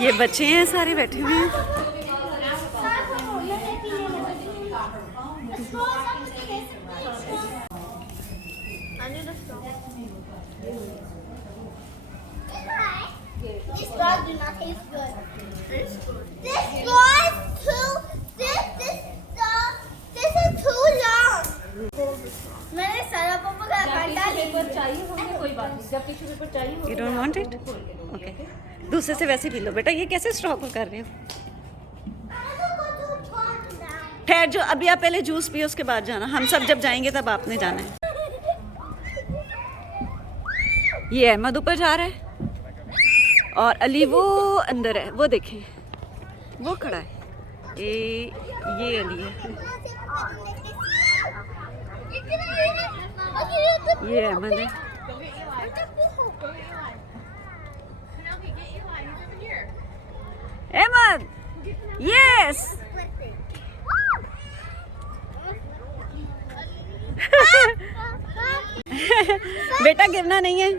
ये बच्चे हैं सारे बैठे हुए हैं। These straws do not taste good. This straw is this is too long. मैंने सारा पापा का काटा पेपर चाहिए होंगे कोई बात नहीं, जब टिश्यू पेपर चाहिए You don't want it? Okay. दूसरे से वैसे पी लो बेटा। ये कैसे स्ट्रॉ को कर रहे हो? ठहर जो, अभी आप पहले जूस पियो उसके बाद जाना। हम सब जब जाएंगे तब आपने जाना है। ये अहमद ऊपर जा रहा है और अली वो अंदर है, वो देखें वो खड़ा है। ये अली है, ये अहमद है। अहमद, यस। बेटा गिरना नहीं है।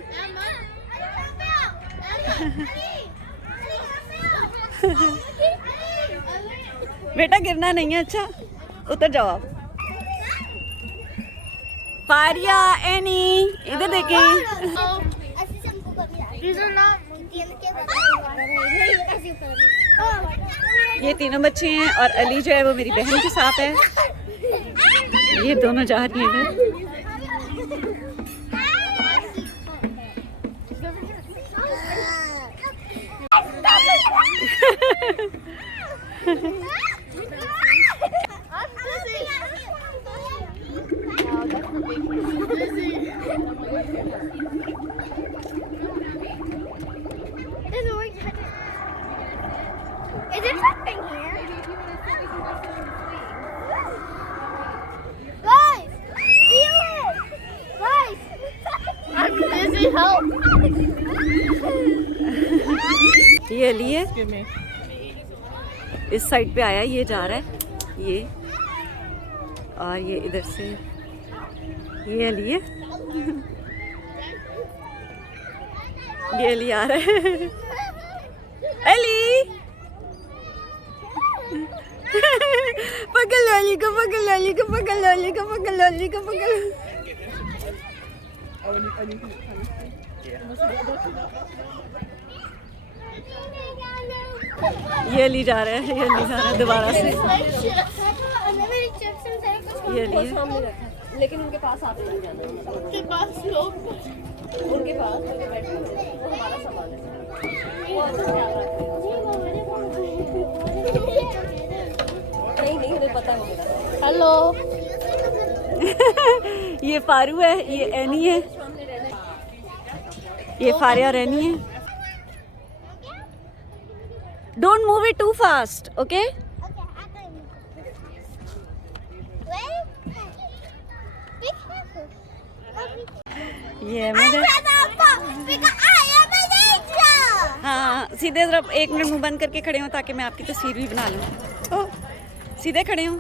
बेटा गिरना नहीं है। अच्छा उतर जाओ आप। फारिया, एनी, इधर देखें। ये तीनों बच्चे हैं और अली जो है वो मेरी बहन के साथ है। ये दोनों जा रही हैं। Is there something here? Guys, feel it! Guys! I'm busy, help! ये अली है, इस साइड पे आया, ये जा रहा है, ये और ये इधर से ये अली है। ये अली आ रहा है। अली पकड़ लो अली को, पकड़ लो अली को, पकड़ लो अली को, पकड़ लो अली को, पकड़ लो। ये अली जा रहा है, ये अली जा रहा है दोबारा से। ये अली है। लेकिन उनके पास आप नहीं जाना, उनके पास लोग, उनके पास उनके बैठे वो हमारा सामान है, वो अच्छा ख्याल रखते हैं। नहीं हमें पता होगा। हेलो ये फारू है, ये एनी है, ये फारिया और एनी है। Don't move it too fast, okay? ये अहमद है। हाँ सीधे जरा 1 मिनट मुंह बंद करके खड़े हो ताकि मैं आपकी तस्वीर भी बना लूँ। ओ, सीधे खड़े हो,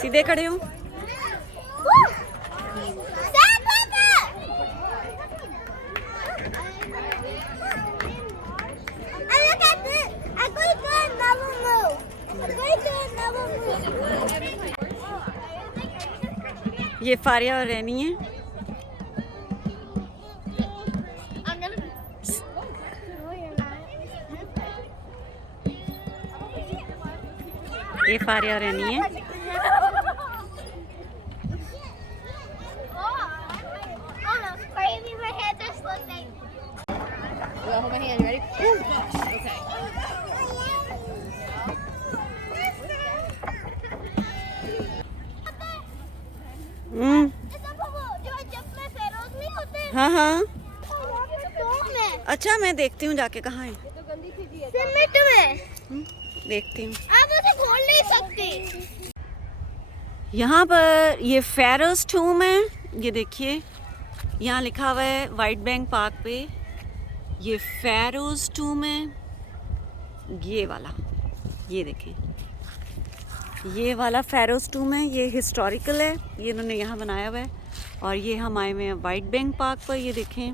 सीधे खड़े हो। ये फारिया और रैनी है। ये फारिया और रैनी है। हाँ हाँ अच्छा मैं देखती हूँ जाके कहाँ है। देखती हूँ। आप उसे खोल नहीं सकती। यहाँ पर ये फेरोज टूम है। ये देखिए यहाँ लिखा हुआ है वाइट बैंक पार्क पे, ये फेरोज टूम है। ये वाला, ये देखें, ये वाला फेरोज टूम है। ये हिस्टोरिकल है, ये इन्होंने यहाँ बनाया हुआ है। और ये हम आए हुए हैं वाइट बैंक पार्क पर। ये देखें